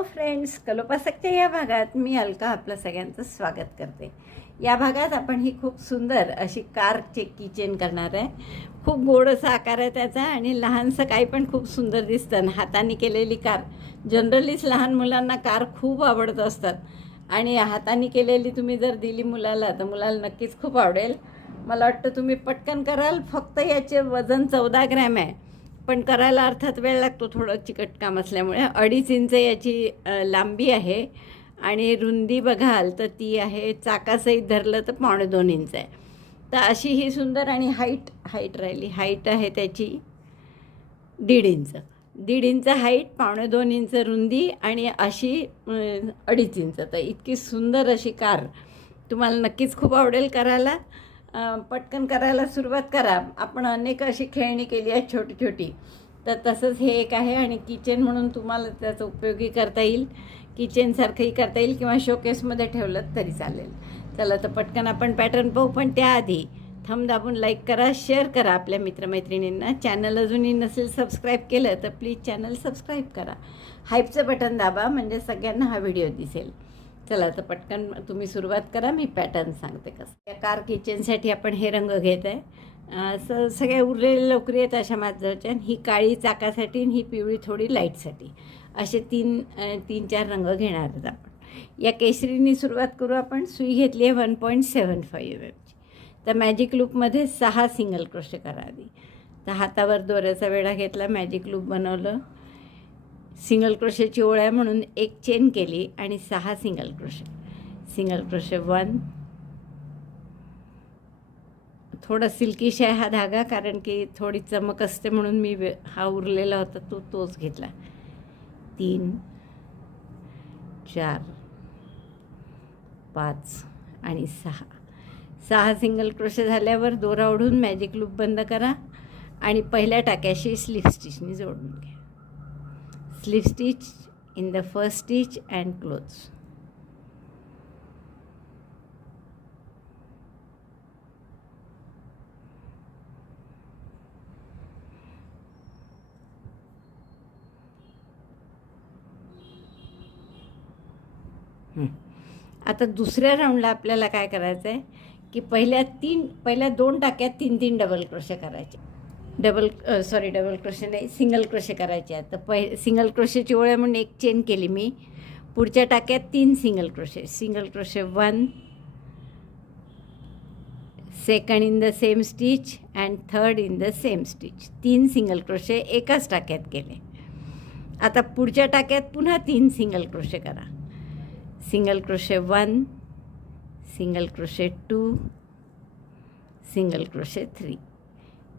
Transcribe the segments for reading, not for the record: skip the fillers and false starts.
Hello friends, कलोपासकच्या या भागात मी अलका आपलं सगळ्यांचं स्वागत करते. या भागात आपण ही खूप सुंदर अशी कारचे किचन करणार आहे. खूप गोड असा आकार आहे त्याचा आणि लहानसं काही पण खूप सुंदर दिसतं. हाताने केलेली कार, जनरलीच लहान मुलांना कार खूप आवडत असतात आणि हाताने केलेली तुम्ही जर दिली मुलाला तर मुलाला नक्कीच खूप आवडेल. मला वाटतं तुम्ही पटकन कराल. फक्त याचे वजन 14 ग्रॅम आहे, पण करायला अर्थात वेळ लागतो, थोडं चिकट काम असल्यामुळे. 2.5 इंच याची लांबी आहे आणि रुंदी बघाल तर ती आहे, चाकासहित धरलं तर 2.25 इंच आहे. तर अशी ही सुंदर. आणि हाईट राहिली, हाईट आहे त्याची 1.5 इंच. 1.5 इंच हाईट, 2.25 इंच रुंदी आणि अशी 2.5 इंच. तर इतकी सुंदर अशी कार तुम्हाला नक्कीच खूप आवडेल करायला. पटकन करायला सुरुवात करा. आपण अनेक अशी खेळणी केली आहे छोटी छोटी, तर तसंच हे एक आहे आणि किचन म्हणून तुम्हाला त्याचा उपयोगी करता येईल. किचनसारखंही करता येईल किंवा शोकेसमध्ये ठेवलं तरी चालेल. चला तर पटकन आपण पॅटर्न पाहू, पण त्याआधी थंब दाबून लाईक करा, शेअर करा आपल्या मित्रमैत्रिणींना. चॅनल अजूनही नसेल सबस्क्राईब केलं तर प्लीज चॅनल सबस्क्राईब करा. हाईपचं बटन दाबा म्हणजे सगळ्यांना हा व्हिडिओ दिसेल. चला तर पटकन तुम्ही सुरुवात करा, मी पॅटर्न सांगते कसं. या कार किचनसाठी आपण हे रंग घेत आहे. सगळ्या उरलेल्या लोकरी आहेत अशा माझ्याच्या. ही काळी चाकासाठी आणि ही पिवळी थोडी लाईटसाठी, असे 3-4 रंग घेणार आहेत आपण. या केशरीनी सुरुवात करू आपण. सुई घेतली आहे 1.75 mm. तर मॅजिक लूपमध्ये 6 सिंगल क्रोशे करा आधी. तर हातावर दोऱ्याचा वेढा घेतला, मॅजिक लूप बनवलं, सिंगल क्रोशेची ओळ आहे म्हणून एक चेन केली आणि 6 सिंगल क्रोशे. 1, थोडा सिल्कीश आहे हा धागा, कारण की थोडी चमक असते म्हणून मी हा उरलेला होता तोच घेतला. 3, 4, 5 आणि 6 सिंगल क्रोशे झाल्यावर दोरा ओढून मॅजिक लूप बंद करा आणि पहिल्या टाक्याशी स्लिप स्टिचनी जोडून घ्या. Slip stitch in the first stitch and close. आता दुसऱ्या राऊंडला आपल्याला काय करायचं आहे की पहिल्या 2 टाक्यात 3-3 डबल क्रोशे करायचे. डबल क्रोशे नाही, सिंगल क्रोशे करायचे आहेत. तर सिंगल क्रोशेची ओळ म्हणून एक चेन केली मी. पुढच्या टाक्यात 3 single crochet. 1, second in the same stitch and third in the same stitch. 3 single crochet एकाच टाक्यात केले. आता पुढच्या टाक्यात पुन्हा 3 सिंगल क्रोशे करा. 1, सिंगल क्रोशे 2, सिंगल क्रोशे 3.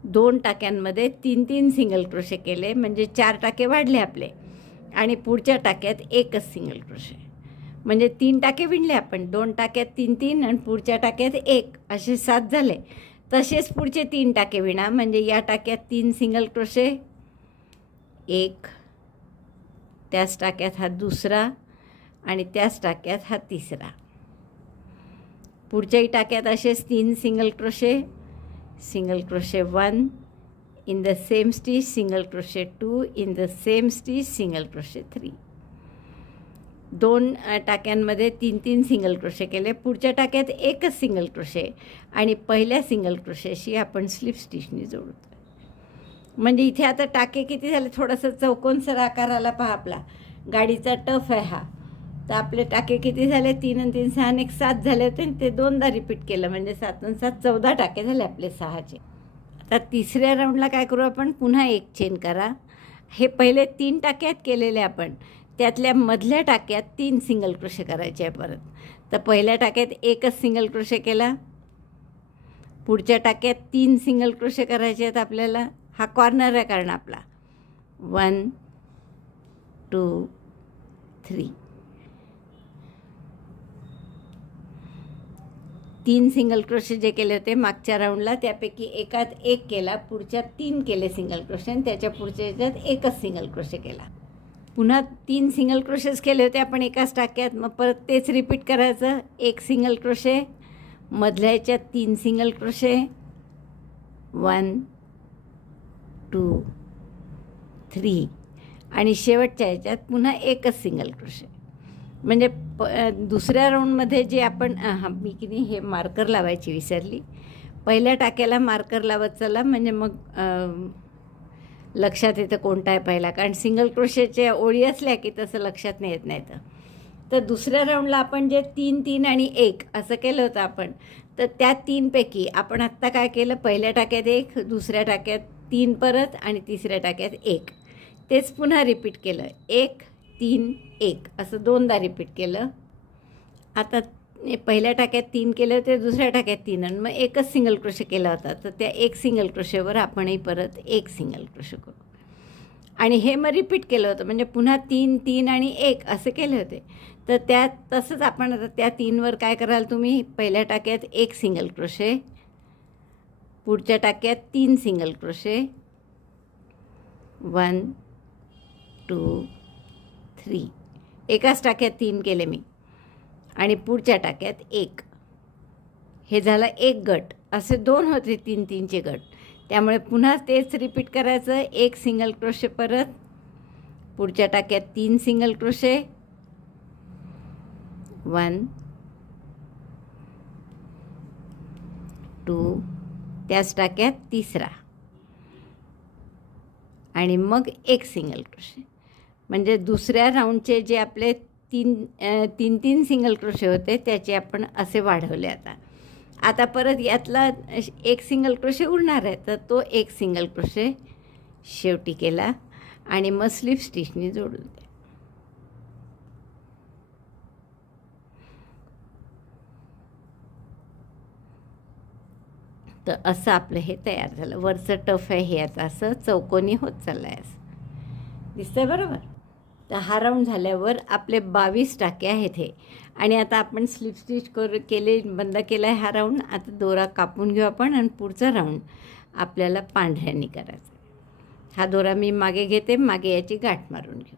2 टाक्यांमध्ये 3-3 सिंगल क्रोशे केले म्हणजे 4 टाके वाढले आपले. आणि पुढच्या टाक्यात एकच सिंगल क्रोशे, म्हणजे 3 टाके विणले आपण. 2 टाक्यात 3-3 आणि पुढच्या टाक्यात 1, असे 7 झाले. तसेच पुढचे 3 टाके विणा, म्हणजे या टाक्यात 3 सिंगल क्रोशे, 1, त्याच टाक्यात हा दुसरा आणि त्याच टाक्यात हा तिसरा. पुढच्याही टाक्यात असेच 3 single crochet. 1 in the same stitch, single crochet 2 in the same stitch, single crochet 3. 2 टाक्यांमध्ये 3-3 सिंगल क्रोशे केले. पुढच्या टाक्यात एकच सिंगल क्रोशे आणि पहिल्या सिंगल क्रोशेशी आपण स्लिप स्टिचनी जोडतो. म्हणजे इथे आता टाके किती झाले, थोडंसं चौकोनसर आकार आला पहा. आपला गाडीचा टफ आहे हा. तर आपले टाके किती झाले, 3 आणि 3, 6 आणि 1, 7 झाले होते. ते 2दा रिपीट केलं म्हणजे 7 आणि 7, 14 टाके झाले आपले 6चे. आता तिसऱ्या राऊंडला काय करू आपण, पुन्हा एक चेन करा. हे पहिले 3 टाक्यात केलेले आपण, त्यातल्या मधल्या टाक्यात 3 सिंगल क्रोशे करायचे आहे परत. तर पहिल्या टाक्यात एकच सिंगल क्रोशे केला. पुढच्या टाक्यात 3 सिंगल क्रोशे करायचे आहेत आपल्याला. हा कॉर्नर आहे कारण आपला. 1, 2, 3. 3 सिंगल क्रोशे जे केले होते मागच्या राऊंडला, त्यापैकी एकात 1 केला. पुढच्या 3 केले सिंगल क्रोशे आणि त्याच्या पुढच्या याच्यात एकच सिंगल क्रोशे केला. पुन्हा 3 सिंगल क्रोशेस केले होते आपण एकाच टाक्यात. मग परत तेच रिपीट करायचं. 1 सिंगल क्रोशे, मधल्या याच्यात 3 सिंगल क्रोशे, 1, 2, 3 आणि शेवटच्या ह्याच्यात पुन्हा एकच सिंगल क्रोशे. म्हणजे दुसऱ्या राऊंडमध्ये जे आपण मी की नाही हे मार्कर लावायची विसरली. पहिल्या टाक्याला मार्कर लावत चला, म्हणजे मग लक्षात येतं कोणता आहे पहिला, कारण सिंगल क्रोशेच्या ओळी असल्या की तसं लक्षात नाही येत. नाही तर दुसऱ्या राऊंडला आपण जे 3 3 आणि 1 असं केलं होतं आपण, तर त्या 3पैकी आपण आत्ता काय केलं, पहिल्या टाक्यात 1, दुसऱ्या टाक्यात 3 परत आणि तिसऱ्या टाक्यात 1. तेच पुन्हा रिपीट केलं, 1 3 1 असं 2दा रिपीट केलं. आता पहिल्या टाक्यात 3 केले होते, दुसऱ्या टाक्यात 3 आणि मग एकच सिंगल क्रोशे केला होता. तर त्या एक सिंगल क्रोशेवर आपणही परत एक सिंगल क्रोशे करू आणि हे मग रिपीट केलं होतं, म्हणजे पुन्हा 3 3 आणि 1 असे केले होते. तर त्यात तसंच आपण आता त्या 3वर काय कराल तुम्ही, पहिल्या टाक्यात एक सिंगल क्रोशे, पुढच्या टाक्यात 3 सिंगल क्रोशे, 1 2 3, एकाच टाक्यात 3 केले मी, आणि पुढच्या टाक्यात 1. हे झालं एक गट. असे 2 होते 3 3चे गट. त्यामुळे पुन्हा तेच रिपीट करायचं, एक सिंगल क्रोशे परत, पुढच्या टाक्यात 3 सिंगल क्रोशे, 1 2, त्याच टाक्यात तिसरा, आणि मग एक सिंगल क्रोशे. म्हणजे दुसऱ्या राऊंडचे जे आपले 3 सिंगल क्रोशे होते त्याचे आपण असे वाढवले. आता परत यातला एक सिंगल क्रोशे उरणार आहे, तर तो एक सिंगल क्रोशे शेवटी केला आणि मग स्लिप स्टिचनी जोडून द्या. तर असं आपलं हे तयार झालं. वरचं टफ आहे हे आता असं चौकोनी होत चाललं आहे, असं दिसतंय बरोबर. तर हा राऊंड झाल्यावर आपले 22 टाके आहेत हे, आणि आता आपण स्लिप स्टिच बंद केला आहे हा राऊंड. आता दोरा कापून घेऊ आपण आणि पुढचा राऊंड आपल्याला पांढऱ्यांनी करायचा. हा दोरा मी मागे घेते, मागे याची गाठ मारून घेऊ.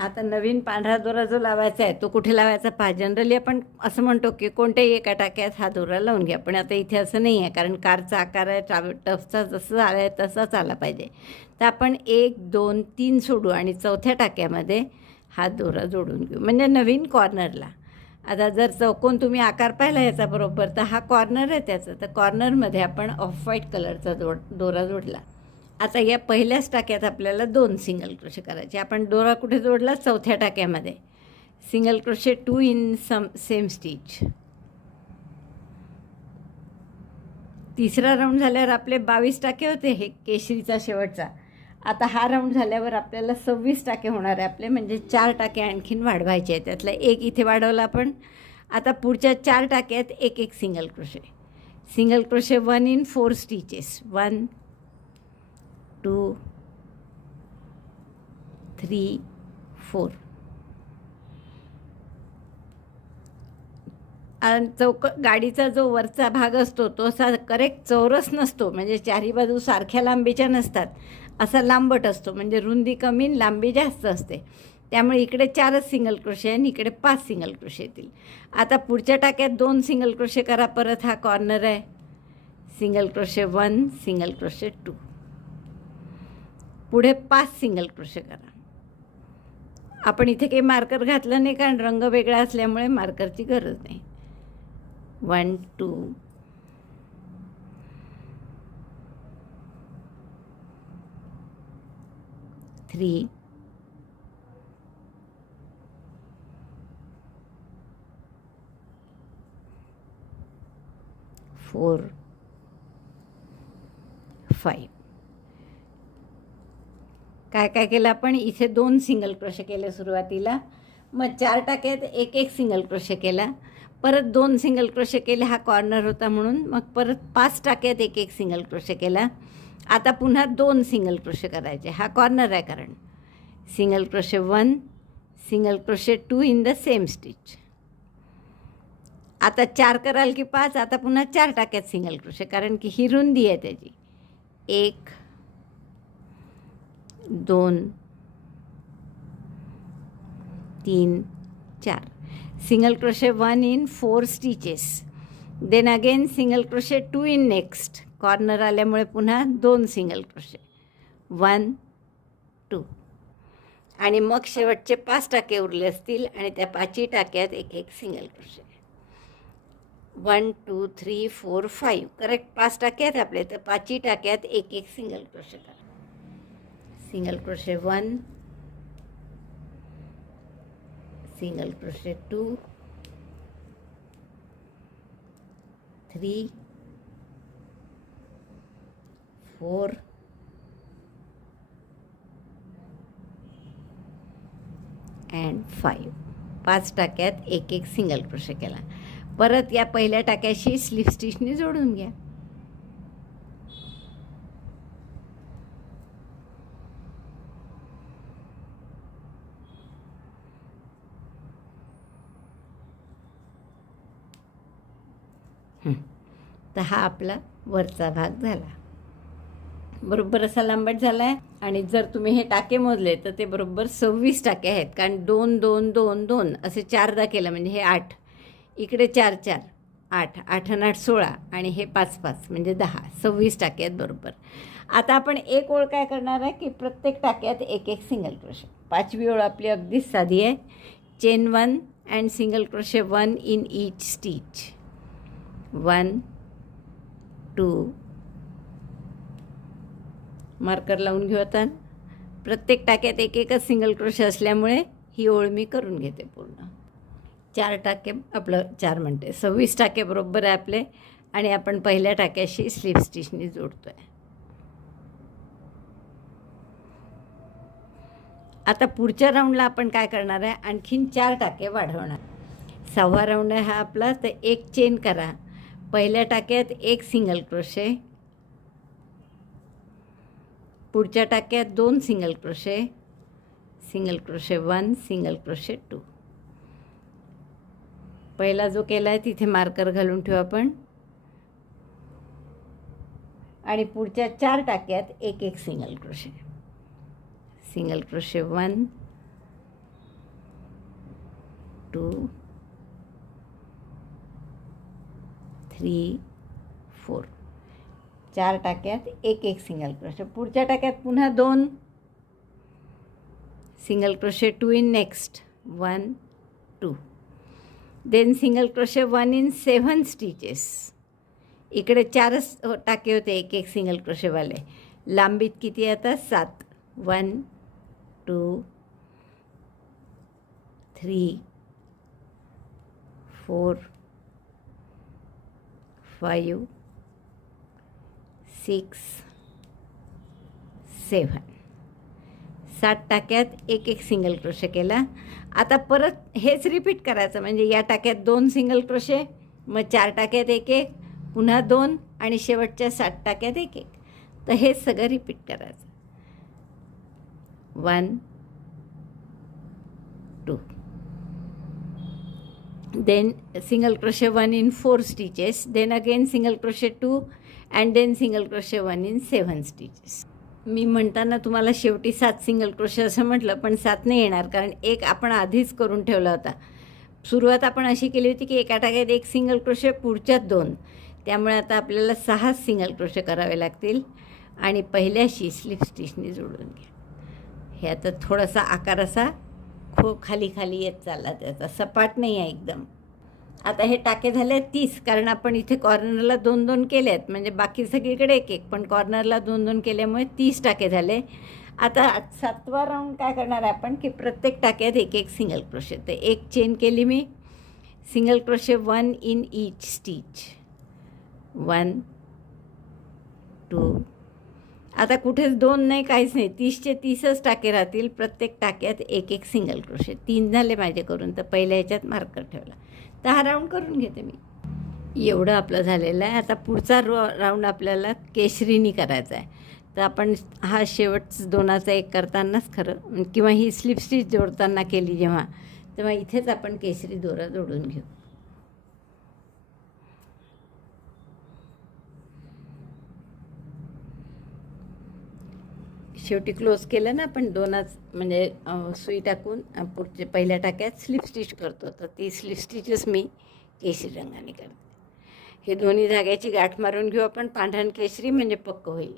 आता नवीन पांढरा दोरा जो लावायचा आहे तो कुठे लावायचा पहा. जनरली आपण असं म्हणतो की कोणत्याही एका टाक्यात हा दोरा लावून घ्या, पण आता इथे असं नाही आहे, कारण कारचा आकार आहे, टफचा जसं आला आहे तसाच आला पाहिजे. तर आपण 1 2 3 सोडू आणि चौथ्या टाक्यामध्ये हा दोरा जोडून घेऊ, म्हणजे नवीन कॉर्नरला. आता जर चौकोन तुम्ही आकार पाहिला याचा बरोबर, तर हा कॉर्नर आहे त्याचा, तर कॉर्नरमध्ये आपण ऑफ व्हाईट कलरचा दोरा जोडला. आता या पहिल्याच टाक्यात आपल्याला 2 सिंगल क्रोशे करायचे. आपण दोरा कुठे जोडला, चौथ्या टाक्यामध्ये. Single crochet 2 in same stitch. तिसरा राऊंड झाल्यावर आपले 22 टाके होते, हे केशरीचा शेवटचा. आता हा राऊंड झाल्यावर आपल्याला 26 टाके होणार आहे आपले, म्हणजे 4 टाके आणखीन वाढवायचे आहेत. त्यातला एक इथे वाढवला आपण. आता पुढच्या 4 टाक्यात एक एक single crochet. Single crochet 1 in 4 stitches, 1 2 3 4. गाडीचा जो वरचा भाग असतो तो असा करेक्ट चौरस नसतो, म्हणजे चारी बाजू सारख्या लांबीच्या नसतात, असा लांबट असतो, म्हणजे रुंदी कमी लांबी जास्त असते. त्यामुळे इकडे 4च सिंगल क्रोशे आणि इकडे 5 सिंगल क्रोशे येतील. आता पुढच्या टाक्यात 2 सिंगल क्रोशे करा. परत हा कॉर्नर आहे, सिंगल क्रोशे 1 सिंगल क्रोशे 2. पुढे 5 सिंगल क्रोशे करा. आपण इथे काही मार्कर घातलं नाही, कारण रंग वेगळा असल्यामुळे मार्करची गरज नाही. 1 2 3 4 5. काय काय केलं आपण, इथे 2 सिंगल क्रोशे केले सुरुवातीला, मग 4 टाक्यात एक एक सिंगल क्रोशे केला, परत 2 सिंगल क्रोशे केले, हा कॉर्नर होता म्हणून, मग परत 5 टाक्यात एक एक सिंगल क्रोशे केला. आता पुन्हा 2 सिंगल क्रोशे करायचे, हा कॉर्नर आहे कारण. Single crochet 1 single crochet 2 in the same stitch. आता 4 कराल की 5. आता पुन्हा 4 टाक्यात सिंगल क्रोशे, कारण की ही रुंदी आहे त्याची. 1 2 3 4. Single crochet 1 in 4 stitches. Then again single crochet 2 in next. Corner आल्यामुळे पुन्हा 2 सिंगल क्रोशे, 1 2. आणि मग शेवटचे 5 टाके उरले असतील आणि त्या 5ही टाक्यात एक एक सिंगल क्रोशे. 1 2 3 4 5 करेक्ट 5 टाके आहेत आपले, तर 5ही टाक्यात एक एक सिंगल क्रोशे करा. Single crochet 1, single crochet 2, 3, 4, and 5. 5 टाक्यात एक एक सिंगल क्रोशे केला. परत या पहिल्या टाक्याशी स्लिप स्टिचने जोडून घ्या. तर हा आपला वरचा भाग झाला. बरोबर असा लांबट झाला आहे. आणि जर तुम्ही हे टाके मोजले तर ते बरोबर 26 टाके आहेत, कारण 2 2 2 2 असे 4दा केलं म्हणजे हे 8, इकडे 4 4 8, 8 आणि 8 16 आणि हे 5 5 म्हणजे 10, 26 टाके आहेत बरोबर. आता आपण एक ओळ काय करणार आहे की प्रत्येक टाक्यात एक एक सिंगल क्रोशे. 5वी ओळ आपली अगदीच साधी आहे. Chain 1 and single crochet 1 in each stitch. 1 2 marker लावून घेऊ. आता प्रत्येक टाक्यात एक एकच सिंगल क्रोशे असल्यामुळे ही ओळ मी करून घेते पूर्ण. 4 टाके आपलं 4 म्हणते 26 टाके बरोबर आहे आपले. आणि आपण पहिल्या टाक्याशी स्लिप स्टिचनी जोडतो आहे. आता पुढच्या राऊंडला आपण काय करणार आहे, आणखीन 4 टाके वाढवणार. 6वा राऊंड आहे हा आपला. तर एक चेन करा. पहिल्या टाक्यात एक सिंगल क्रोशे, पुढच्या टाक्यात 2 single crochet, single crochet 1, single crochet 2. पहिला जो केला आहे तिथे मार्कर घालून ठेवू आपण. आणि पुढच्या 4 टाक्यात एक एक सिंगल क्रोशे. Single crochet 1 2 3 4. 4 टाक्यात एक एक सिंगल क्रोशे. पुढच्या टाक्यात पुन्हा 2 single crochet 2 in next 1 2. Then single crochet 1 in 7 stitches. इकडे 4च टाके होते एक एक सिंगल क्रोशेवाले. लांबीत किती आता 7. 1 2 3 4 5 6 7. 7 टाक्यात एक एक सिंगल क्रोशे केला. आता परत हेच रिपीट करायचं, म्हणजे या टाक्यात 2 सिंगल क्रोशे, मग 4 टाक्यात एक एक, पुन्हा 2 आणि शेवटच्या 7 टाक्यात एक एक. तर हेच सगळं रिपीट करायचं. 1 2. Then single crochet 1 in 4 stitches. Then again single crochet 2 and then single crochet 1 in 7 stitches. मी म्हणताना तुम्हाला शेवटी 7 सिंगल क्रोशे असं म्हटलं, पण 7 नाही येणार, कारण एक आपण आधीच करून ठेवला होता. सुरुवात आपण अशी केली होती की एका टाक्यात एक सिंगल क्रोशे, पुढच्यात 2. त्यामुळे आता आपल्याला 6 सिंगल क्रोशे करावे लागतील. आणि पहिल्याशी स्लिप स्टिचनी जोडून घ्या. हे आता थोडासा आकार असा खाली खाली येत चालला, त्याचा सपाट नाही आहे एकदम. आता हे टाके झाले 30, कारण आपण इथे कॉर्नरला 2 2 केले आहेत, म्हणजे बाकी सगळीकडे एक एक, पण कॉर्नरला 2 2 केल्यामुळे 30 टाके झाले. आता 7वा राऊंड काय करणार आहे आपण की प्रत्येक टाक्यात एक एक सिंगल क्रोशे. तर एक चेन केली मी. Single crochet 1 in each stitch. 1 2. आता कुठेच 2 नाही, काहीच नाही, 30चे 30च टाके राहतील. प्रत्येक टाक्यात एक एक सिंगल क्रोशे. 3 झाले माझे करून, तर पहिल्या ह्याच्यात मार्कर ठेवला. तर हा राऊंड करून घेते मी. एवढं आपलं झालेलं आहे. आता पुढचा राऊंड आपल्याला केशरीनी करायचा आहे. तर आपण हा शेवट 2चा एक करतानाच खरं, किंवा ही स्लिप स्टिच जोडताना केली जेव्हा, तेव्हा इथेच आपण केशरी दोरा जोडून घेऊ. शेवटी क्लोज केलं ना आपण 2च, म्हणजे सुई टाकून पुढचे पहिल्या टाक्यात स्लिप स्टिच करतो. तर ती स्लिप स्टिचच मी केशरी रंगाने करते. हे दोन्ही धाग्याची गाठ मारून घेऊ आपण, पांढरा केशरी, म्हणजे पक्क होईल.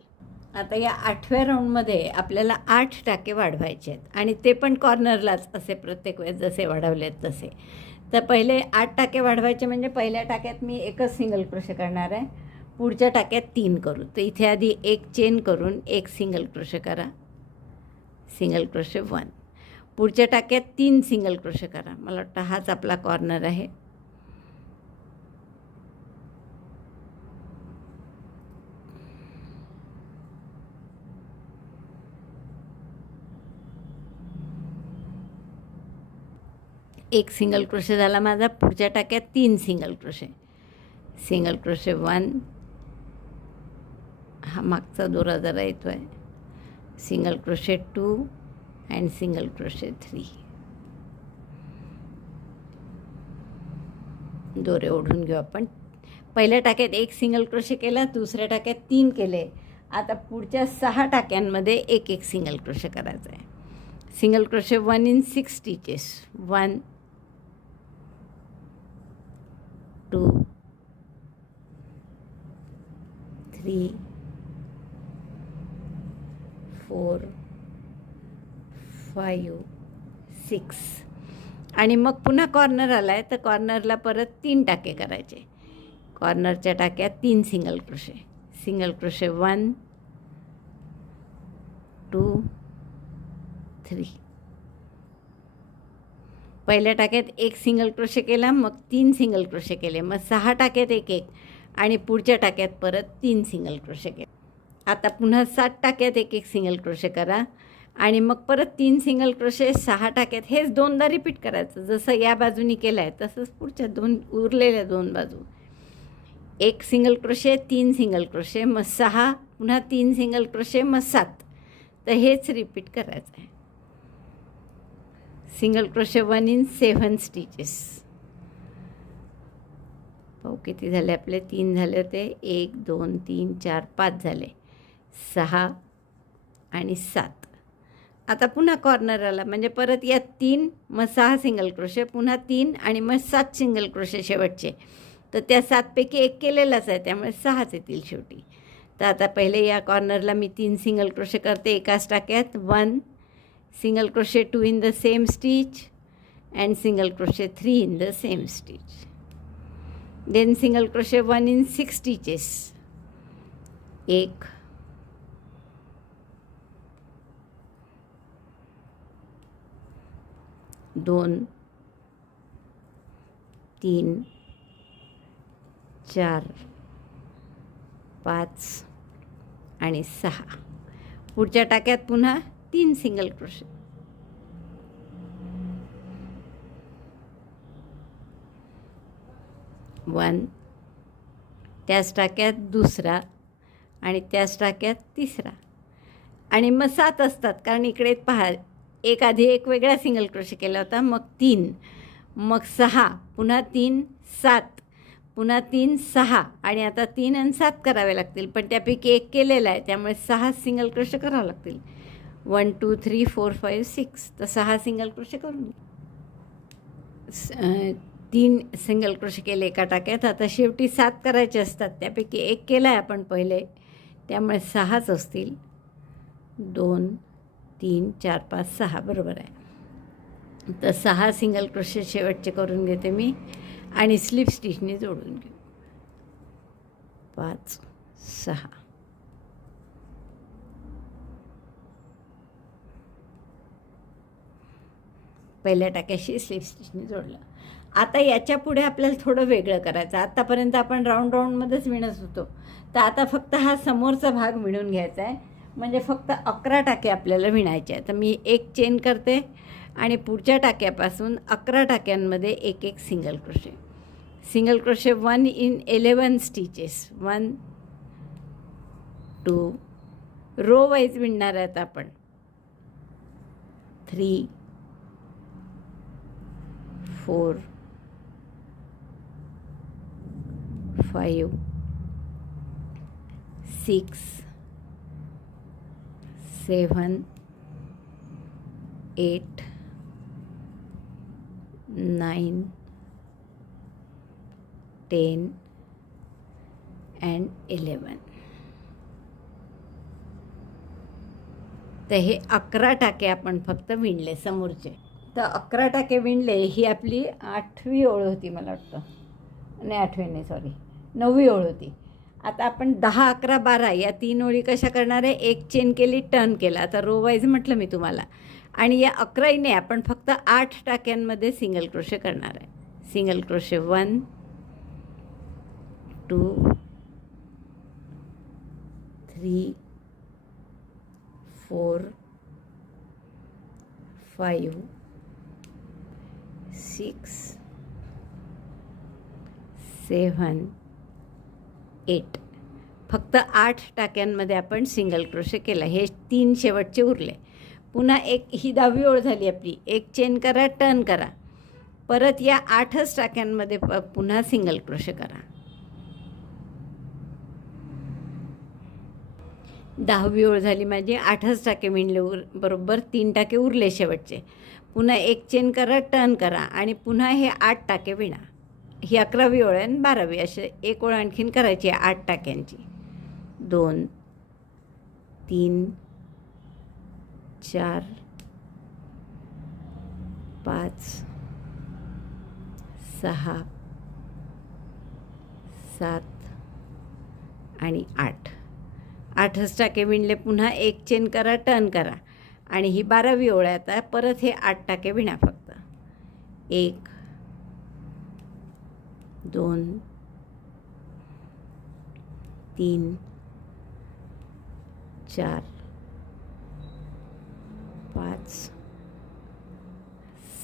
आता या 8व्या राऊंडमध्ये आपल्याला 8 टाके वाढवायचे आहेत आणि ते पण कॉर्नरलाच, असे प्रत्येक वेळेस जसे वाढवलेत तसे. तर पहिले 8 टाके वाढवायचे म्हणजे पहिल्या टाक्यात मी एकच सिंगल क्रोशे करणार आहे, पुढच्या टाक्यात 3 करू. तर इथे आधी एक चेन करून एक सिंगल क्रोशे करा, सिंगल क्रोशे 1. पुढच्या टाक्यात 3 सिंगल क्रोशे करा. मला वाटतं हाच आपला कॉर्नर आहे. एक सिंगल क्रोशे झाला माझा. पुढच्या टाक्यात 3 सिंगल क्रोशे, सिंगल क्रोशे 1, हा मागचा दोरा जरा येतो आहे, single crochet 2 and single crochet 3. दोरे ओढून घेऊ आपण. पहिल्या टाक्यात एक सिंगल क्रोशे केला, दुसऱ्या टाक्यात 3 केले. आता पुढच्या 6 टाक्यांमध्ये एक एक सिंगल क्रोशे करायचं आहे. Single crochet 1 in 6 stitches, 1 2 3 4 5 6. आणि मग पुन्हा कॉर्नर आला आहे तर कॉर्नरला परत 3 टाके करायचे. कॉर्नरच्या टाक्यात 3 सिंगल क्रोशे, सिंगल क्रोशे 1 2 3. पहिल्या टाक्यात एक सिंगल क्रोशे केला, मग 3 सिंगल क्रोशे केले, मग 6 टाक्यात एक एक आणि पुढच्या टाक्यात परत 3 सिंगल क्रोशे केले. आता पुन्हा 7 टाक्यात एक एक सिंगल क्रोशे करा आणि मग परत 3 सिंगल क्रोशे 6 टाक्यात. हेच 2दा रिपीट करायचं, जसं या बाजूनी केलं आहे तसंच पुढच्या उरलेल्या 2 बाजू. एक सिंगल क्रोशे, 3 सिंगल क्रोशे, मग 6, पुन्हा 3 सिंगल क्रोशे, मग 7. तर हेच रिपीट करायचं आहे. Single crochet 1 in 7 stitches. पाहू किती झाले आपले. 3 झाले होते, 1 2 3 4 5 झाले, 6 आणि 7. आता पुन्हा कॉर्नर आला म्हणजे परत या 3, मग 6 सिंगल क्रोशे, पुन्हा 3 आणि मग 7 सिंगल क्रोशे शेवटचे. तर त्या 7पैकी एक केलेलाच आहे, त्यामुळे 6च येतील शेवटी. तर आता पहिले या कॉर्नरला मी 3 सिंगल क्रोशे करते एकाच टाक्यात, 1 single crochet 2 in the same stitch and single crochet 3 in the same stitch. Then single crochet 1 in 6 stitches, 1 2 3 4 5 आणि 6. पुढच्या टाक्यात पुन्हा 3 सिंगल क्रोशे, 1, त्याच टाक्यात दुसरा आणि त्याच टाक्यात तिसरा आणि मग 7 असतात, कारण इकडे पहा एक आधी एक वेगळा सिंगल क्रोशे केला होता, मग 3, मग 6, पुन्हा 3 7, पुन्हा 3 6 आणि आता 3 आणि 7 करावे लागतील, पण त्यापैकी एक केलेला आहे त्यामुळे 6 सिंगल क्रोशे करावे लागतील. 1 2 3 4 5 6. तर 6 सिंगल क्रोशे करून 3 सिंगल क्रोशे केले एका टाक्यात. आता शेवटी 7 करायचे असतात, त्यापैकी एक केला आहे आपण पहिले, त्यामुळे 6च असतील. 2 3 4 5 6 बरोबर आहे. तर 6 सिंगल क्रोशे शेवटचे करून घेते मी आणि स्लिप स्टिचने जोडून घेऊ. 5 6. पहिल्या टाक्याशी स्लिप स्टिचने जोडलं. आता याच्या पुढे आपल्याला थोडं वेगळं करायचं. आतापर्यंत आपण राऊंडमध्येच विणत होतो, तर आता फक्त हा समोरचा भाग विणून घ्यायचा आहे. म्हणजे फक्त 11 टाके आपल्याला विणायचे आहे. तर मी एक चेन करते आणि पुढच्या टाक्यापासून 11 टाक्यांमध्ये एक एक single crochet, single crochet 1 in 11 stitches, 1 2. Row wise विणणार आहेत आपण. 3 4 5 6 7 8 9 10 and 11. तर हे 11 टाके आपण फक्त विणले समोरचे. तर 11 टाके विणले. ही आपली 8वी ओळ होती मला वाटतं, नाही 8वी नाही सॉरी 9वी ओळ होती. आता आपण 10, 11, 12 या 3 ओळी कशा करणार आहे, एक चेन केली, टर्न केला. आता रो वाईज म्हटलं मी तुम्हाला. आणि या 11ine आपण फक्त 8 टाक्यांमध्ये सिंगल क्रोशे करणार आहे. सिंगल क्रोशे 1 2 3 4 5 6 7 8 फक्त 8 टाक्यांमध्ये आपण सिंगल क्रोशे केला. हे 3 शेवटचे उरले. पुन्हा एक, ही 10वी ओळ झाली आपली. एक चेन करा, टर्न करा. परत या 8च टाक्यांमध्ये पुन्हा सिंगल क्रोशे करा. 10वी ओळ झाली माझी. 8च टाके विणले, बरोबर 3 टाके उरले शेवटचे. पुन्हा एक चेन करा, टर्न करा आणि पुन्हा हे 8 टाके विणा. ही 11वी ओळ आहे आणि 12वी, असे एक ओळ आणखीन करायची आहे 8 टाक्यांची. 2 3 4 5 6 7 आणि 8. 8च टाके विणले. पुन्हा एक चेन करा, टर्न करा आणि ही 12वी ओळ आहे. आता परत हे 8 टाके विणा फक्त. 1 2 3 4 5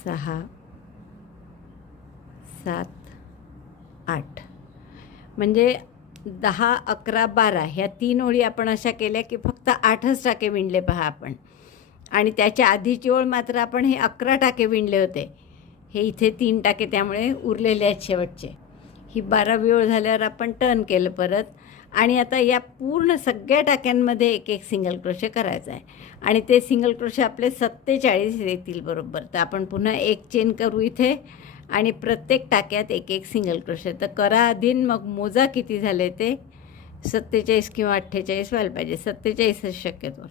6 7 8. म्हणजे 10, 11, 12 ह्या 3 ओळी आपण अशा केल्या की फक्त 8च टाके विणले पहा आपण. आणि त्याच्या आधीची ओळ मात्र आपण हे 11 टाके विणले होते. हे इथे 3 टाके त्यामुळे उरलेले आहेत शेवटचे. ही 12वी ओळ झाल्यावर आपण टर्न केलं परत. आणि आता या पूर्ण सगळ्या टाक्यांमध्ये एक एक सिंगल क्रोशे करायचा आहे. आणि ते सिंगल क्रोशे आपले 47 येतील बरोबर. तर आपण पुन्हा एक चेन करू इथे आणि प्रत्येक टाक्यात एक एक सिंगल क्रोशे. तर करा आधी, मग मोजा किती झाले ते. 47 किंवा 48 व्हायला पाहिजे. 47च शक्यतो.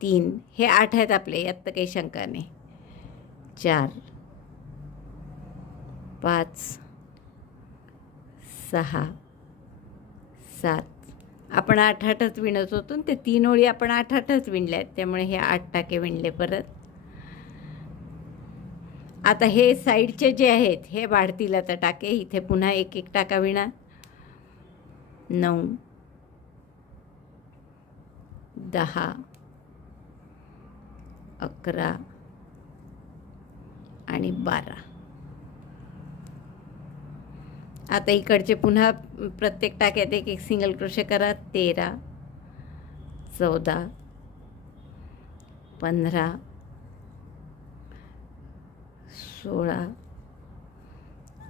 3 हे 8 आहेत आपले, यात तर काही शंका नाही. 4 5 6 7. आपण 8-8च विणत होतो. ते 3 ओळी आपण 8-8च विणल्या आहेत, त्यामुळे हे 8 टाके विणले परत. आता हे साईडचे जे आहेत हे वाढतील आता टाके. इथे पुन्हा एक एक टाका विणा. 9 10 11 आणि 12. आता इकडचे पुन्हा प्रत्येक टाक्यात एक एक सिंगल क्रोशे करा. 13 14 15 16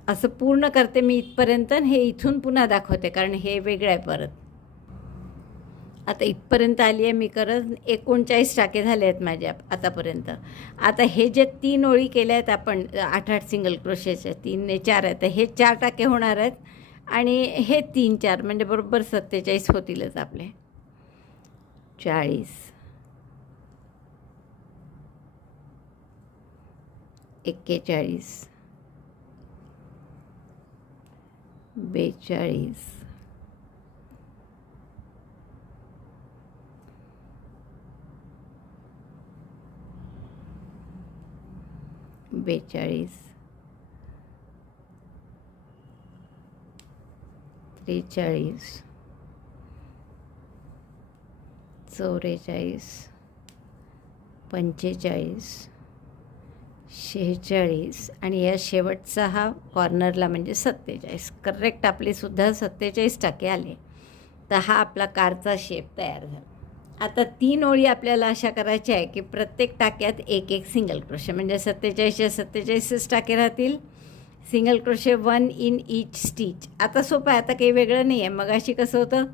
असं पूर्ण करते मी इथपर्यंत. हे इथून पुन्हा दाखवते कारण हे वेगळं आहे परत. आता इथपर्यंत आली आहे मी करत. 39 टाके झाले आहेत माझ्या आतापर्यंत. आता हे जे 3 ओळी केल्या आहेत आपण 8-8 सिंगल क्रोशेच्या, 3 ने 4 आहेत. तर हे 4 टाके होणार आहेत आणि हे 3-4 म्हणजे बरोबर 47 होतीलच आपले. 40 41 42 42 43 44 45 46 आणि या शेवटचा हा कॉर्नरला म्हणजे 47. करेक्ट आपलेसुद्धा 47 टाके आले. तर हा आपला कारचा शेप तयार झाला. आता 3 ओळी आपल्याला अशा करायच्या आहे की प्रत्येक टाक्यात एक एक सिंगल क्रोशे, म्हणजे 47च्या 47 टाके राहतील. Single crochet 1 in each stitch. आता सोपं आहे, आता काही वेगळं नाही आहे. मग अशी कसं होतं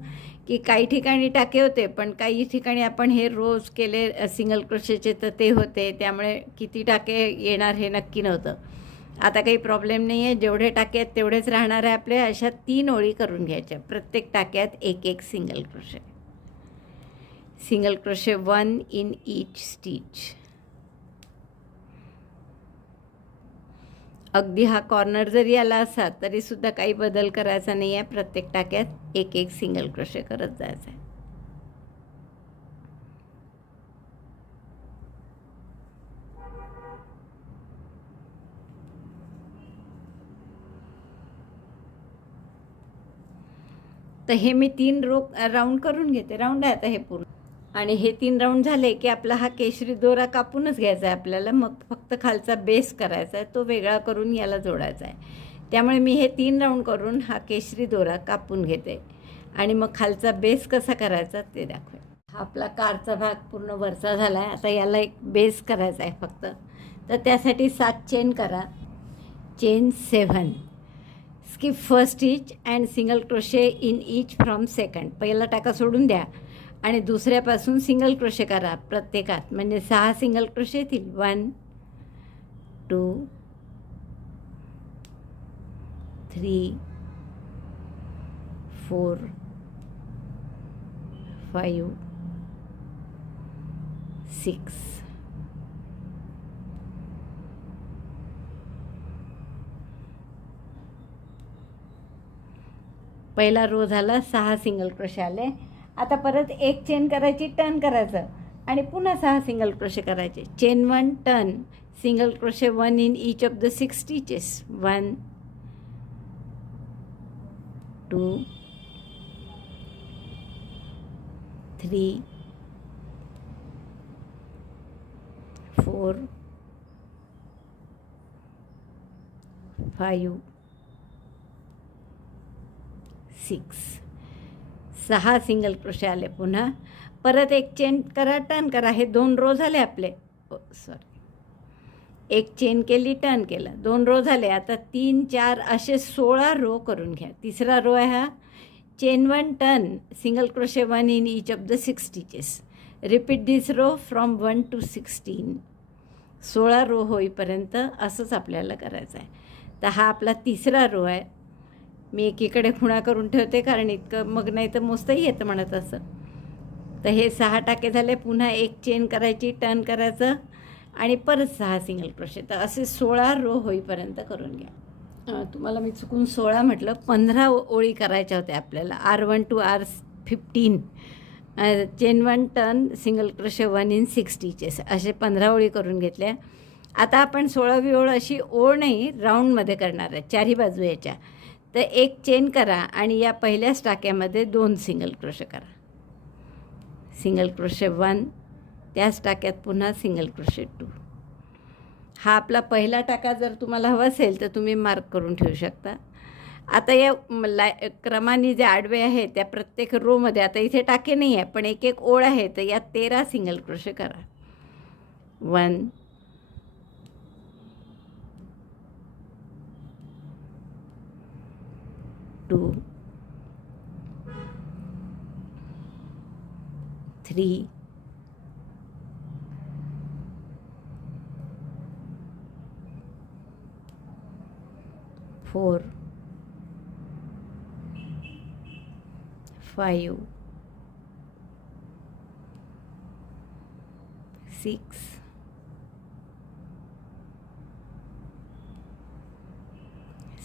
की काही ठिकाणी टाके होते पण काही ठिकाणी आपण हे रोज केले सिंगल क्रोशेचे तर ते होते, त्यामुळे किती टाके येणार हे नक्की नव्हतं. आता काही प्रॉब्लेम नाही आहे, जेवढे टाके आहेत तेवढेच राहणार आहे आपले. अशा 3 ओळी करून घ्यायच्या, प्रत्येक टाक्यात एक एक single crochet. Single crochet 1 in each stitch. अगदी हा कॉर्नर जरी आला असा तरीसुद्धा काही बदल करायचा नाही आहे. प्रत्येक टाक्यात एक एक सिंगल क्रोशे करत जायचं आहे. तर हे मी 3 राऊंड करून घेते. राऊंड आहे आता हे पूर्ण. आणि हे 3 राऊंड झाले की आपला हा केशरी दोरा कापूनच घ्यायचा आहे आपल्याला. मग फक्त खालचा बेस करायचा आहे, तो वेगळा करून याला जोडायचा आहे. त्यामुळे मी हे 3 राऊंड करून हा केशरी दोरा कापून घेते आणि मग खालचा बेस कसा करायचा ते दाखवेन. हा आपला कारचा भाग पूर्ण वरचा झाला आहे. आता याला एक बेस करायचा आहे फक्त. तर त्यासाठी 7 चेन करा. Chain 7, skip first stitch and single crochet in each from second. पहिला टाका सोडून द्या आणि दुसऱ्यापासून सिंगल क्रोशे करा प्रत्येकात, म्हणजे 6 सिंगल क्रोशे येतील. 1 2 3 4 5 6. पहिला रो झाला, 6 सिंगल क्रोशे आले. आता परत एक चेन करायची, टर्न करायचं आणि पुन्हा 6 सिंगल क्रोशे करायचे. Chain 1, turn, single crochet 1 in each of the 6 stitches. 1 2 3 4 5 6. 6 single crochet आले. पुन्हा परत एक चेन करा, टर्न करा. हे 2 रो झाले आपले. एक चेन केली, टर्न केलं, 2 रो झाले. आता 3 4 असे 16 रो करून घ्या. तिसरा रो आहे हा. Chain 1, turn, single crochet 1 in each of the 6 stitches. Repeat this row from 1 to 16. 16 row होईपर्यंत असंच आपल्याला करायचं आहे. तर हा आपला तिसरा रो आहे. मी एकीकडे खुणा करून ठेवते कारण इतकं मग नाही तर मोजताही येतं म्हणत असं. तर हे 6 टाके झाले. पुन्हा एक चेन करायची, टर्न करायचं आणि परत 6 सिंगल क्रोशे. तर असे 16 रो होईपर्यंत करून घ्या. तुम्हाला मी चुकून 16 म्हटलं, 15 ओळी करायच्या होत्या आपल्याला. R1 to R15. Chain 1, turn, single crochet 1 in 6 stitches. असे 15 ओळी करून घेतल्या. आता आपण 16वी ओळ अशी ओळ नाही, राऊंडमध्ये करणार आहे, चारही बाजू याच्या. तर एक चेन करा आणि या पहिल्याच टाक्यामध्ये 2 सिंगल क्रोशे करा. सिंगल क्रोशे 1, त्याच टाक्यात पुन्हा सिंगल क्रोशे 2. हा आपला पहिला टाका. जर तुम्हाला हवा असेल तर तुम्ही मार्क करून ठेवू शकता. आता या क्रमाने जे आडवे आहे त्या प्रत्येक रोमध्ये, आता इथे टाके नाही आहे पण एक एक ओळ आहे, तर यात 13 सिंगल क्रोशे करा. 1 2 3 4 5 6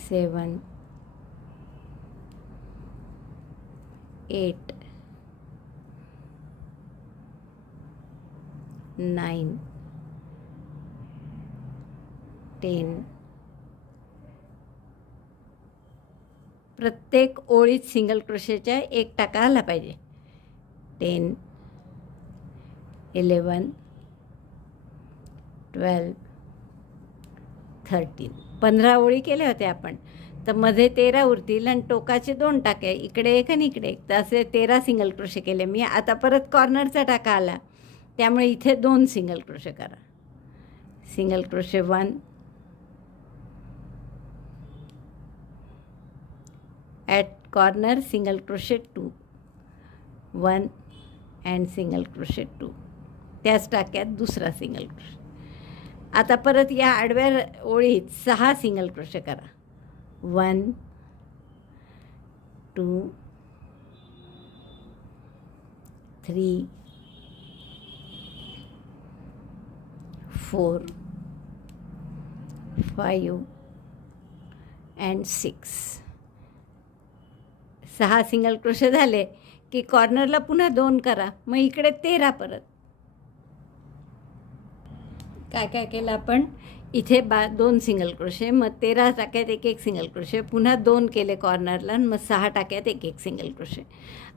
7 8 9 10. प्रत्येक ओळीत सिंगल क्रोशेच्या एक टाका आला पाहिजे. 10 11 12 13. 15 ओळी केल्या होत्या आपण. तर मध्ये 13 उरतील आणि टोकाचे 2 टाके, इकडे एक आणि इकडे एक. तर असे 13 सिंगल क्रोशे केले मी. आता परत कॉर्नरचा टाका आला, त्यामुळे इथे 2 सिंगल क्रोशे करा. Single crochet 1, at corner single crochet 2, 1 and single crochet 2. त्याच टाक्यात दुसरा सिंगल क्रोशे. आता परत या आडव्या ओळीत 6 सिंगल क्रोशे करा. 1 2 3 4 5 अँड 6. 6 सिंगल क्रोशे झाले की कॉर्नरला पुन्हा 2 करा. मग इकडे 13 परत. काय काय केलं आपण, इथे 2 सिंगल क्रोशे, मग 13 टाक्यात एक एक सिंगल क्रोशे, पुन्हा 2 केले कॉर्नरला, मग 6 टाक्यात एक एक सिंगल क्रोशे.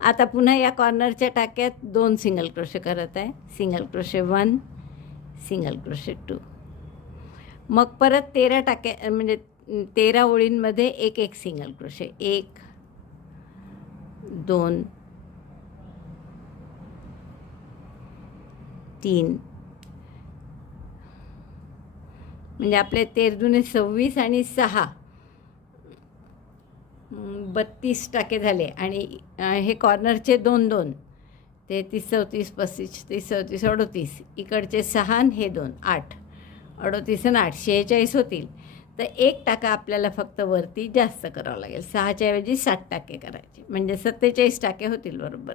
आता पुन्हा या कॉर्नरच्या टाक्यात 2 सिंगल क्रोशे करत आहे. Single crochet 1, single crochet 2. मग परत 13 टाक्या म्हणजे 13 ओळींमध्ये एक एक सिंगल क्रोशे. 1 2 3, म्हणजे आपले 13 दुने 26 आणि 6 32 टाके झाले. आणि हे कॉर्नरचे 2 2, 33 34 35 30 34 38, इकडचे 6 आणि हे 2 8, 38 आणि 8 46 होतील. तर एक टाका आपल्याला फक्त वरती जास्त करावं लागेल. 6च्या ऐवजी 7 टाके करायचे, म्हणजे 47 टाके होतील बरोबर.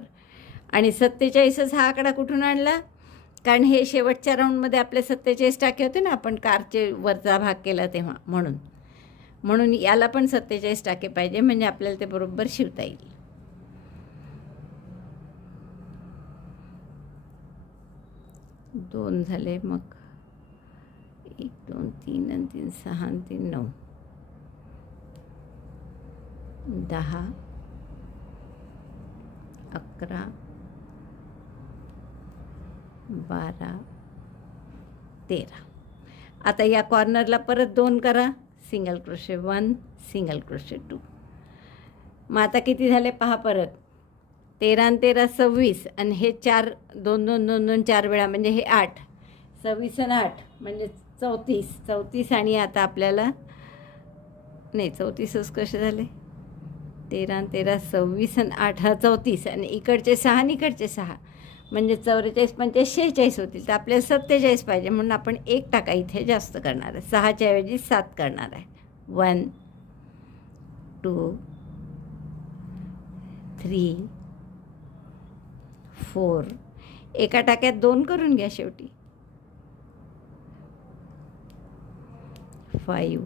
आणि 47च हा आकडा कुठून आणला, कारण हे शेवटच्या राऊंडमध्ये आपले 47 टाके होते ना, आपण कारचे वरचा भाग केला तेव्हा. म्हणून याला पण 47 टाके पाहिजे, म्हणजे आपल्याला ते बरोबर शिवता येईल. दोन झाले, मग 1 2 3 आणि 3 6 आणि 3 9 10 11 12 13. आता या कॉर्नरला परत 2 करा. Single crochet 1, single crochet 2. मग आता किती झाले पहा परत. 13 आणि 13 26, आणि हे 4 2 2 2 2 4 वेळा, म्हणजे हे 8. 26 आणि 8 म्हणजे 34. आणि आता आपल्याला नाही 34च कसे झाले. 13 आणि 13 26 आणि 8 हा 34, आणि इकडचे 6 आणि इकडचे 6 म्हणजे 44 45 46 होतील. तर आपल्याला 47 पाहिजे, म्हणून आपण एक टाका इथे जास्त करणार आहे. 6च्या ऐवजी 7 करणार आहे. 1 2 3 4, एका टाक्यात 2 करून घ्या शेवटी. 5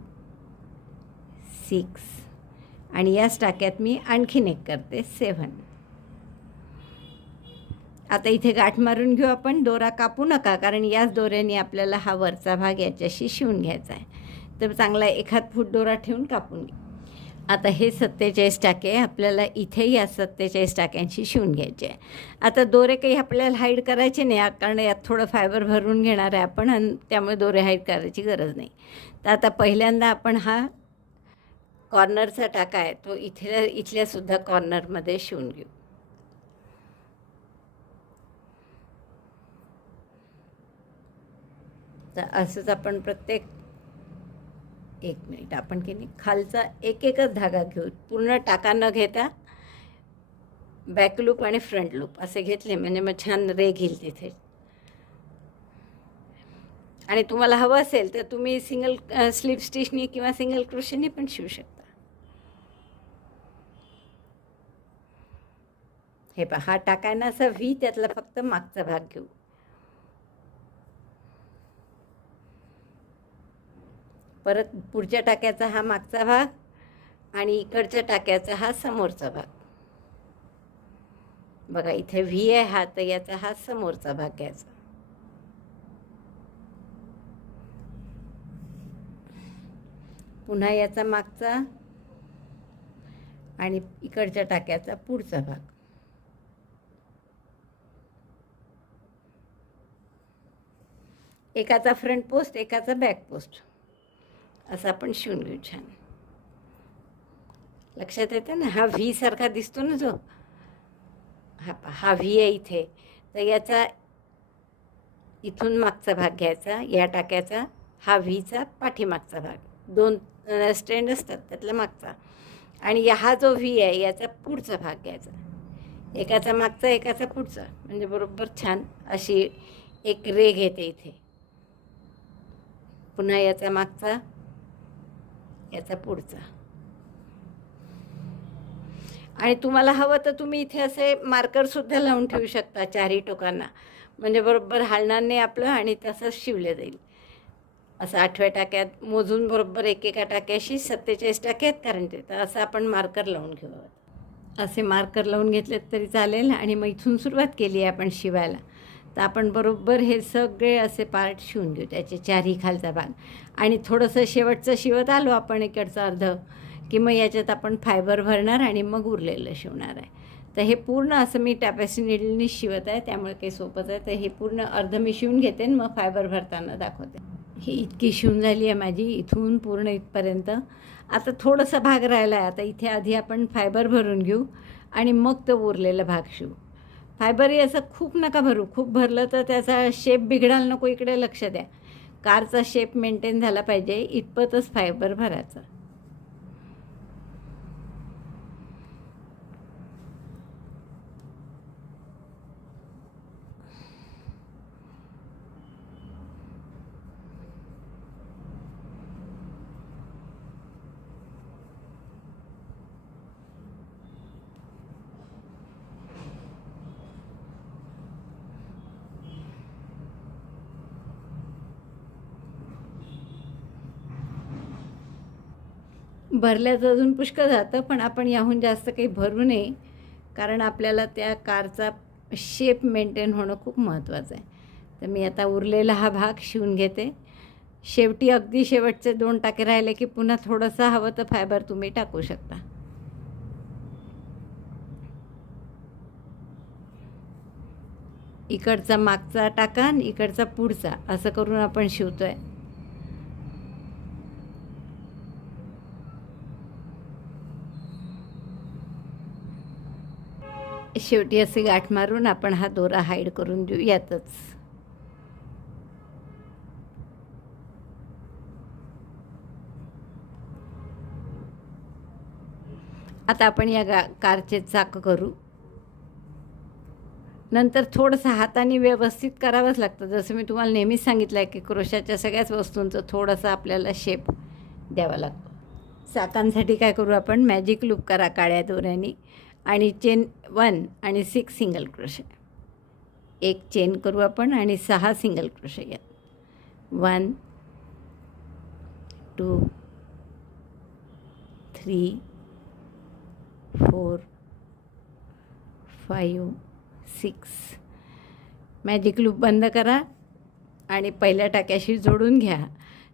6, आणि याच टाक्यात मी आणखीन एक करते 7. आता इथे गाठ मारून घेऊ आपण. दोरा कापू नका, कारण याच दोऱ्याने आपल्याला हा वरचा भाग याच्याशी शिवून घ्यायचा आहे. तर चांगला 1 फूट दोरा ठेवून कापून घ्या. आता हे 47 टाके आपल्याला इथे या 47 टाक्यांशी शिवून घ्यायचे आहे. आता दोरे काही आपल्याला हाईड करायचे नाही, कारण यात थोडं फायबर भरून घेणार आहे आपण, आणि त्यामुळे दोरे हाईड करायची गरज नाही. तर आता पहिल्यांदा आपण हा कॉर्नरचा टाका आहे तो इथल्यासुद्धा कॉर्नरमध्ये शिवून घेऊ. तर असंच आपण प्रत्येक 1 मिनिट आपण की नाही खालचा एकच धागा घेऊ. पूर्ण टाका न घेता बॅक लूप आणि फ्रंट लूप असे घेतले, म्हणजे मग छान रे घेईल तिथे. आणि तुम्हाला हवं असेल तर तुम्ही सिंगल स्लिप स्टिचनी किंवा सिंगल क्रोशेनी पण शिवू शकता. हे पहा, हा टाका ना असा व्ही, त्यातला फक्त मागचा भाग घेऊ. परत पुढच्या टाक्याचा हा मागचा भाग, आणि इकडच्या टाक्याचा हा समोरचा भाग. बघा इथे व्ही आहे हा, तर याचा हा समोरचा भाग घ्यायचा. पुन्हा याचा मागचा, आणि इकडच्या टाक्याचा पुढचा भाग. एकाचा फ्रंट पोस्ट, एकाचा बॅक पोस्ट, असं आपण शिवून घेऊ छान. लक्षात येतं ना, हा व्ही सारखा दिसतो ना जो, हा व्ही आहे इथे. तर याचा इथून मागचा भाग घ्यायचा, या टाक्याचा हा व्हीचा पाठीमागचा भाग. 2 स्ट्रँड असतात त्यातला मागचा, आणि हा जो व्ही आहे याचा पुढचा भाग घ्यायचा. एकाचा मागचा, एकाचा पुढचा, म्हणजे बरोबर छान अशी एक रे घेते इथे. पुन्हा याचा मागचा, याचा पुढचा. आणि तुम्हाला हवं तर तुम्ही इथे असे मार्करसुद्धा लावून ठेवू शकता 4ही टोकांना, म्हणजे बरोबर हलणार नाही आपलं, आणि तसंच शिवलं जाईल. असं 8व्या टाक्यात मोजून बरोबर एकेका टाक्याशी 47 टाके आहेत कारण ते. तर असं आपण मार्कर लावून घेऊ. असे मार्कर लावून घेतलेत तरी चालेल. आणि मग इथून सुरुवात केली आहे आपण शिवायला. तर आपण बरोबर हे सगळे असे पार्ट शिवून घेऊ, त्याचे चारही खालचा भाग. आणि थोडंसं शेवटचं शिवत आलो आपण इकडचं अर्ध, की मग याच्यात आपण फायबर भरणार आणि मग उरलेलं शिवणार आहे. तर हे पूर्ण असं मी टॅपेस्ट्री नीडलनी शिवत आहे, त्यामुळे काही सोपंच आहे. तर हे पूर्ण अर्ध मी शिवून घेते आणि मग फायबर भरताना दाखवते. ही इतकी शिवून झाली आहे माझी इथून पूर्ण इथपर्यंत. आता थोडंसं भाग राहिला आहे. आता इथे आधी आपण फायबर भरून घेऊ आणि मग तो उरलेला भाग शिवू. फायबरही असं खूप नका भरू, खूप भरलं तर त्याचा शेप बिघडायला नको. इकडे लक्ष द्या, कारचा शेप मेंटेन झाला पाहिजे इतपतच फायबर भरायचं. भरल्याचं अजून पुष्कळ जातं, पण आपण याहून जास्त काही भरू नये, कारण आपल्याला त्या कारचा शेप मेंटेन होणं खूप महत्त्वाचं आहे. तर मी आता उरलेला हा भाग शिवून घेते. शेवटी अगदी शेवटचे 2 टाके राहिले की पुन्हा थोडंसं हवं तर फायबर तुम्ही टाकू शकता. इकडचा मागचा टाका आणि इकडचा पुढचा, असं करून आपण शिवतोय. शेवटी असे गाठ मारून आपण हा दोरा हाईड करून देऊ यातच. आता आपण या कारचे चाक करू. नंतर थोडंसं हाताने व्यवस्थित करावंच लागतं. जसं मी तुम्हाला नेहमीच सांगितलं आहे की क्रोशाच्या सगळ्याच वस्तूंचं थोडंसं आपल्याला शेप द्यावा लागतो. चाकांसाठी काय करू आपण, मॅजिक लूप करा काळ्या दोऱ्याने आणि चेन 1 आणि 6 सिंगल क्रोशे. एक चेन करू आपण आणि 6 सिंगल क्रोशे यात. 1 2 3 4 5 6. मॅजिक लूप बंद करा आणि पहिल्या टाक्याशी जोडून घ्या.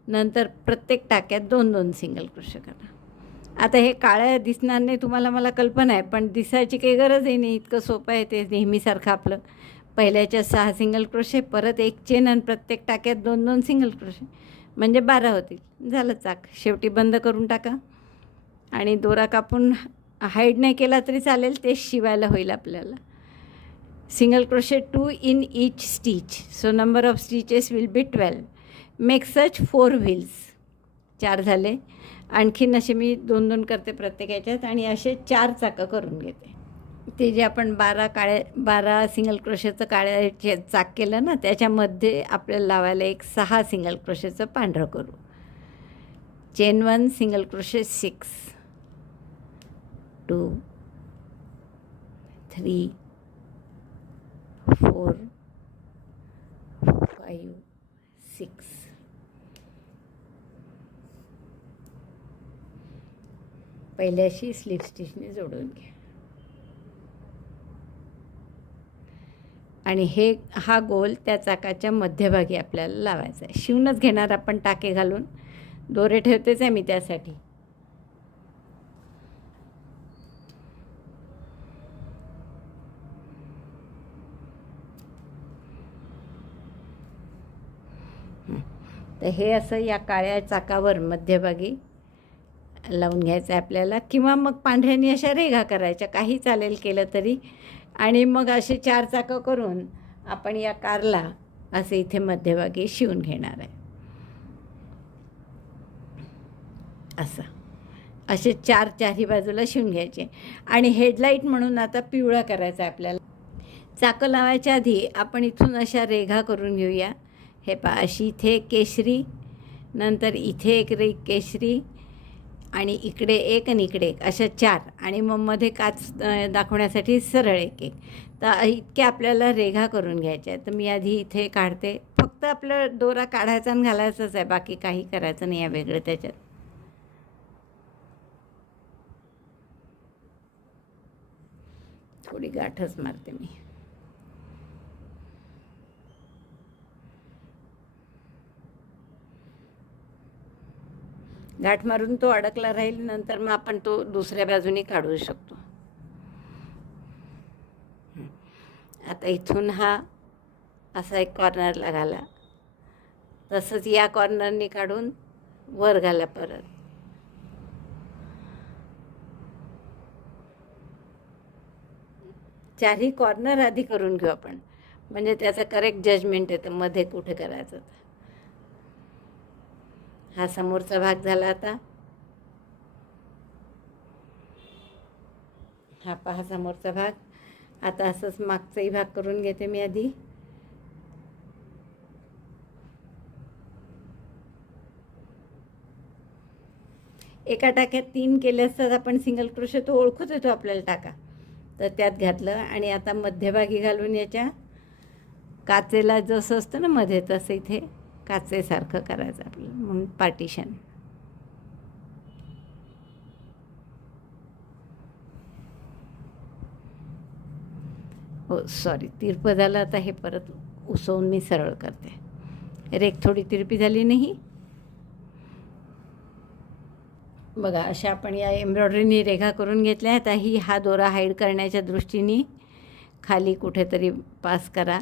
नंतर प्रत्येक टाक्यात 2-2 सिंगल क्रोशे करा. आता हे काळ्या दिसणार नाही तुम्हाला, मला कल्पना आहे, पण दिसायची काही गरजही नाही. इतकं सोपं आहे ते नेहमीसारखं आपलं. पहिल्याच्या 6 सिंगल क्रोशे, परत एक चेन आणि प्रत्येक टाक्यात 2-2 सिंगल क्रोशे, म्हणजे 12 होतील. झालं चाक. शेवटी बंद करून टाका आणि दोरा कापून हाईड नाही केला तरी चालेल, ते शिवायला होईल आपल्याला. Single crochet 2 in each stitch, so number of stitches will be 12. Make such 4 wheels. 4 झाले. आणखीन असे मी 2-2 करते प्रत्येक याच्यात आणि असे 4 चाकं करून घेते. ते जे आपण 12 सिंगल क्रोशेचं काळ्याचे चाक केलं ना, त्याच्यामध्ये आपल्याला लावायला एक 6 सिंगल क्रोशेचं पांढरं करू. Chain 1 single crochet 6 2 3 4 5 6. पहिल्याशी स्लिप स्टिचने जोडून घ्या आणि हा गोल त्या चाकाच्या मध्यभागी आपल्याला लावायचा आहे. शिवूनच घेणार आपण टाके घालून. दोरे ठेवतेच आहे मी त्यासाठी. तर हे असं या काळ्या चाकावर मध्यभागी लावून घ्यायचं आहे आपल्याला, किंवा मग पांढऱ्याने अशा रेघा करायच्या, काही चालेल केलं तरी. आणि मग असे 4 चाकं करून आपण या कारला असे इथे मध्यभागी शिवून घेणार आहे. असं असे 4 चारही बाजूला शिवून घ्यायचे. आणि हेडलाईट म्हणून आता पिवळा करायचा आहे आपल्याला. चाकं लावायच्या आधी आपण इथून अशा रेघा करून घेऊया. हे पहा, अशी इथे केशरी, नंतर इथे एक रेघ केशरी, आणि इकडे एक आणि इकडे एक, अशा 4. आणि मग मध्ये काच दाखवण्यासाठी सरळ एक. तर इतक्या आपल्याला रेघा करून घ्यायच्या आहेत. तर मी आधी इथे काढते, फक्त फक्त आपलं दोरा काढायचा आणि घालायचंच आहे, बाकी काही करायचं नाही आहे वेगळं त्याच्यात. थोडी गाठच मारते मी. गाठ मारून तो अडकला राहील, नंतर मग आपण तो दुसऱ्या बाजूने काढू शकतो. आता इथून हा असा एक कॉर्नरला घाला, तसंच या कॉर्नरने काढून वर घाला परत. चारही कॉर्नर आधी करून घेऊ आपण, म्हणजे त्याचं करेक्ट जजमेंट येतं मध्ये कुठे करायचं. हा समोरचा भाग झाला. आता हा पहा समोरचा भाग. आता असंच मागचाही भाग करून घेते मी आधी. एका टाक्यात 3 केले असतात आपण सिंगल क्रोशे, तो ओळखूच येतो आपल्याला टाका, तर त्यात घातलं. आणि आता मध्यभागी घालून याच्या काचेला जसं असतं ना मध्ये, तसं इथे काचेसारखं करायचं आपलं, म्हणून पार्टिशन. हो सॉरी, तिरपं झालं. आता हे परत उसवून मी सरळ करते. रेख थोडी तिरपी झाली नाही बघा. अशा आपण या एम्ब्रॉयडरीनी रेखा करून घेतल्या. आता हा दोरा हाईड करण्याच्या दृष्टीने खाली कुठेतरी पास करा.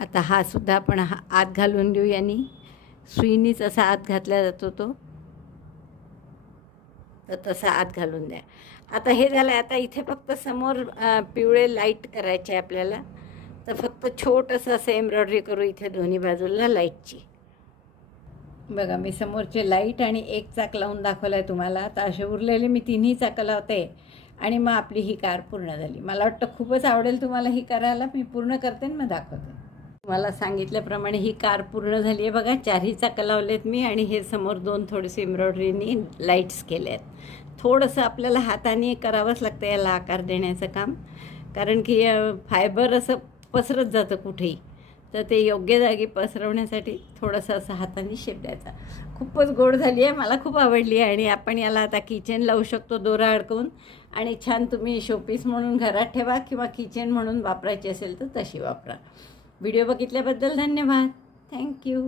आता हा सुद्धा आपण आत घालून देऊ. यांनी सुईनीच असा आत घातला जातो तो, तर तसा आत घालून द्या. आता हे झालं. आता इथे फक्त समोर पिवळे लाईट करायचे आपल्याला, तर फक्त छोटंसं असं एम्ब्रॉयडरी करू इथे दोन्ही बाजूला लाईटची. बघा मी समोरचे लाईट आणि एक चाक लावून दाखवलं आहे तुम्हाला. आता असे उरलेले मी 3ही चाकं लावते आणि मग आपली ही कार पूर्ण झाली. मला वाटतं खूपच आवडेल तुम्हाला ही करायला. मी पूर्ण करते आणि मग दाखवते. तुम्हाला सांगितल्याप्रमाणे ही कार पूर्ण झाली आहे बघा. 4ही चाकं लावलेत मी आणि हे समोर 2 थोडेसे एम्ब्रॉयडरीनी लाईट्स केले आहेत. थोडंसं आपल्याला हाताने करावंच लागतं याला आकार देण्याचं काम, कारण की फायबर असं पसरत जातं कुठेही, तर ते योग्य जागी पसरवण्यासाठी थोडंसं असं हाताने शेप द्यायचा. खूपच गोड झाली आहे, मला खूप आवडली आहे. आणि आपण याला आता किचन लावू शकतो दोरा अडकवून, आणि छान तुम्ही शोपीस म्हणून घरात ठेवा किंवा किचन म्हणून वापरायची असेल तर तशी वापरा. व्हिडिओ बघितल्याबद्दल धन्यवाद. थँक्यू.